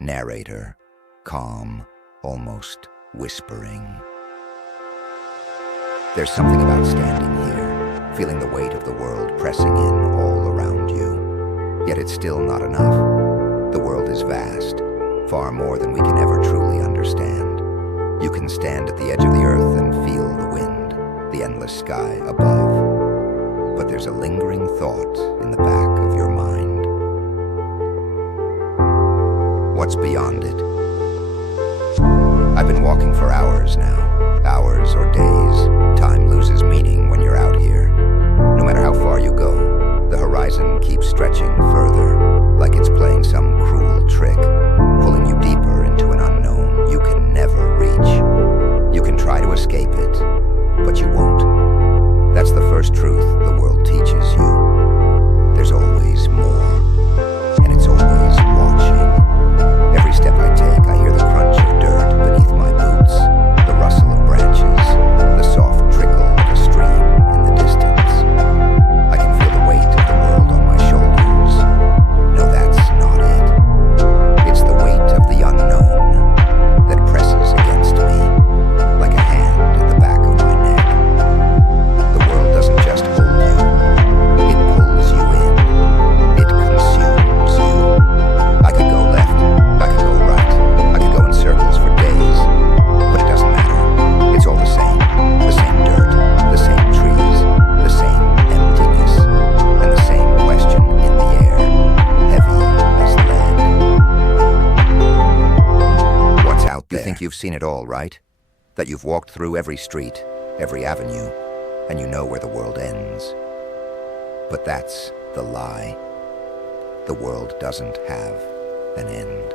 Narrator, calm, almost whispering. There's something about standing here, feeling the weight of the world pressing in all around you. Yet it's still not enough. The world is vast, far more than we can ever truly understand. You can stand at the edge of the earth and feel the wind, the endless sky above. But there's a lingering thought in the back of your mind. What's beyond it? I've been walking for hours now, hours or days. Time loses meaning when you're out here. No matter how far you go, the horizon keeps stretching further, like it's playing some cruel trick, pulling you deeper into an unknown you can never reach. You can try to escape it, but you won't. That's the first truth the world teaches you. There's always more, and it's always watching. Every step I take, I hear the crunch of dirt beneath my boots, the rustle of branches, the soft trickle of a stream in the distance. I can feel the weight of the world on my shoulders. No, that's not it. It's the weight of the unknown that presses against me, like a hand at the back of my neck. The world doesn't just hold you, it pulls you in. It consumes you. I could go left, I could go right, I could go in circles for days, but it doesn't matter. It's all the same dirt, the same trees, the same emptiness, and the same question in the air, heavy as lead. What's out there? You think you've seen it all, right? That you've walked through every street, every avenue, and you know where the world ends. But that's the lie. The world doesn't have an end.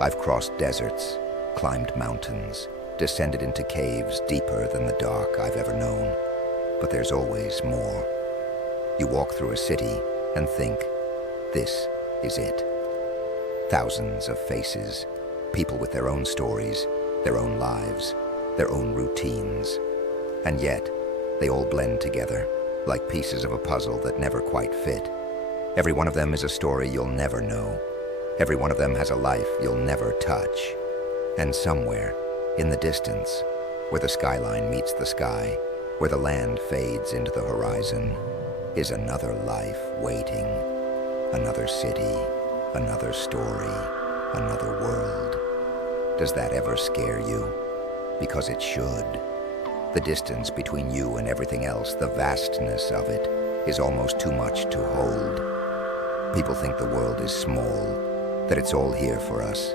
I've crossed deserts, climbed mountains, descended into caves deeper than the dark I've ever known. But there's always more. You walk through a city and think, this is it. Thousands of faces, people with their own stories, their own lives, their own routines. And yet, they all blend together, like pieces of a puzzle that never quite fit. Every one of them is a story you'll never know. Every one of them has a life you'll never touch. And somewhere, in the distance, where the skyline meets the sky, where the land fades into the horizon, is another life waiting. Another city, another story, another world. Does that ever scare you? Because it should. The distance between you and everything else, the vastness of it, is almost too much to hold. People think the world is small, that it's all here for us,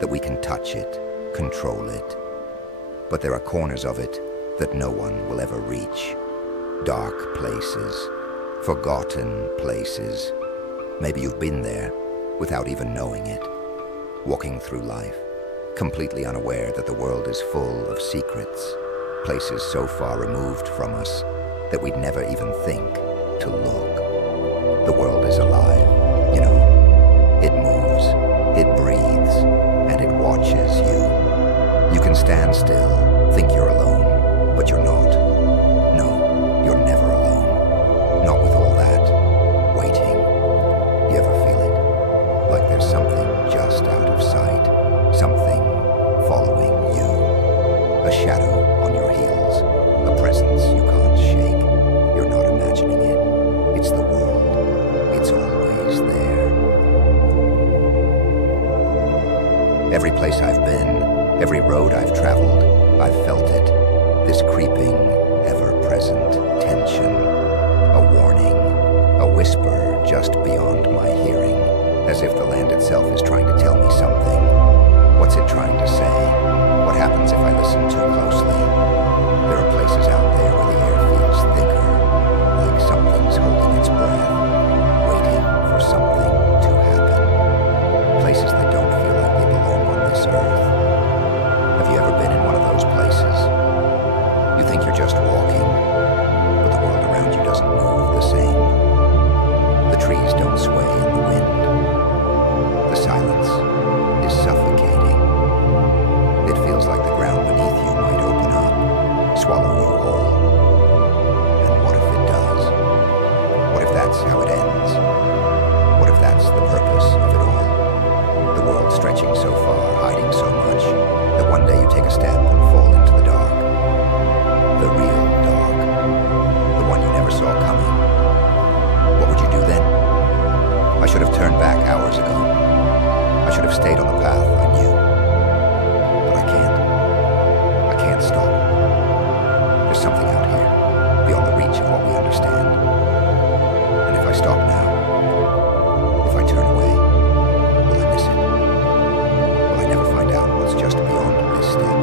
that we can touch it, control it. But there are corners of it that no one will ever reach. Dark places, forgotten places. Maybe you've been there without even knowing it, walking through life, completely unaware that the world is full of secrets, places so far removed from us that we'd never even think to look. The world is alive, you know. It moves, it breathes, and it watches you. You can stand still, think you're alone, but you're not. No, you're never alone. Not with all that waiting. You ever feel it? Like there's something just out of sight, something following you. A shadow on your heels, a presence you can't shake. You're not imagining it. It's the world. It's always there. Every place I've been, every road I've traveled, I've felt it. This creeping, ever-present tension. A warning, a whisper just beyond my hearing, as if the land itself is trying to tell me something. What's it trying to say? What happens if I listen too closely? There are places out there where the air feels thicker, like something's holding its breath, waiting for something to happen. Places that don't feel like they belong on this earth. Have you ever been in one of those places? You think you're just walking, but the world around you doesn't move the same. The trees don't sway in the wind. The silence stretching so far, hiding so much, that one day you take a step and fall into the dark. The real dark. The one you never saw coming. What would you do then? I should have turned back hours ago. I should have stayed on the path I knew. But I can't. I can't stop. There's something out here, beyond the reach of what we understand. And if I stop now, if I turn away, will I miss it? Will I never find out what's just beyond this step?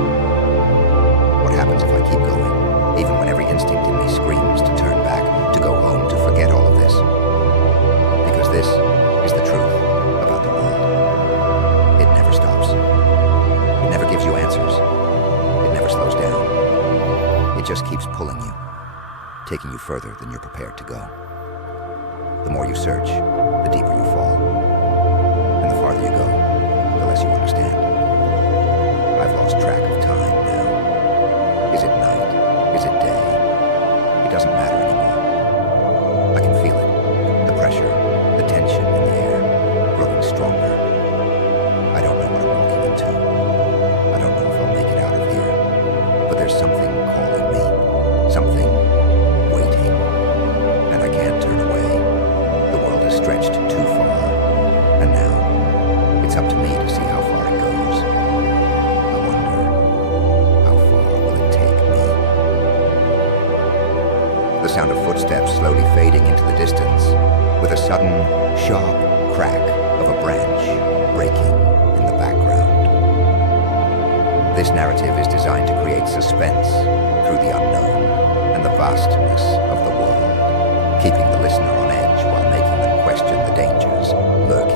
What happens if I keep going, even when every instinct in me screams to turn back, to go home, to forget all of this? Because this is the truth about the world. It never stops. It never gives you answers. It never slows down. It just keeps pulling you, taking you further than you're prepared to go. The more you search, the deeper you fall. And the farther you go, the less you understand. I've lost track of time now. Is it night? Is it day? It doesn't matter anymore. I can feel it. The pressure, the tension in the air, growing stronger. I don't know what I'm walking into. I don't know if I'll make it out of here. But there's something calling me. Something waiting. And I can't turn away. The world is stretched too far. And now, it's up to me to see how far it goes. I wonder, how far will it take me? The sound of footsteps slowly fading into the distance, with a sudden, sharp crack of a branch breaking in the background. This narrative is designed to create suspense through the unknown and the vastness of the world, keeping the listener on edge while making them question the dangers lurking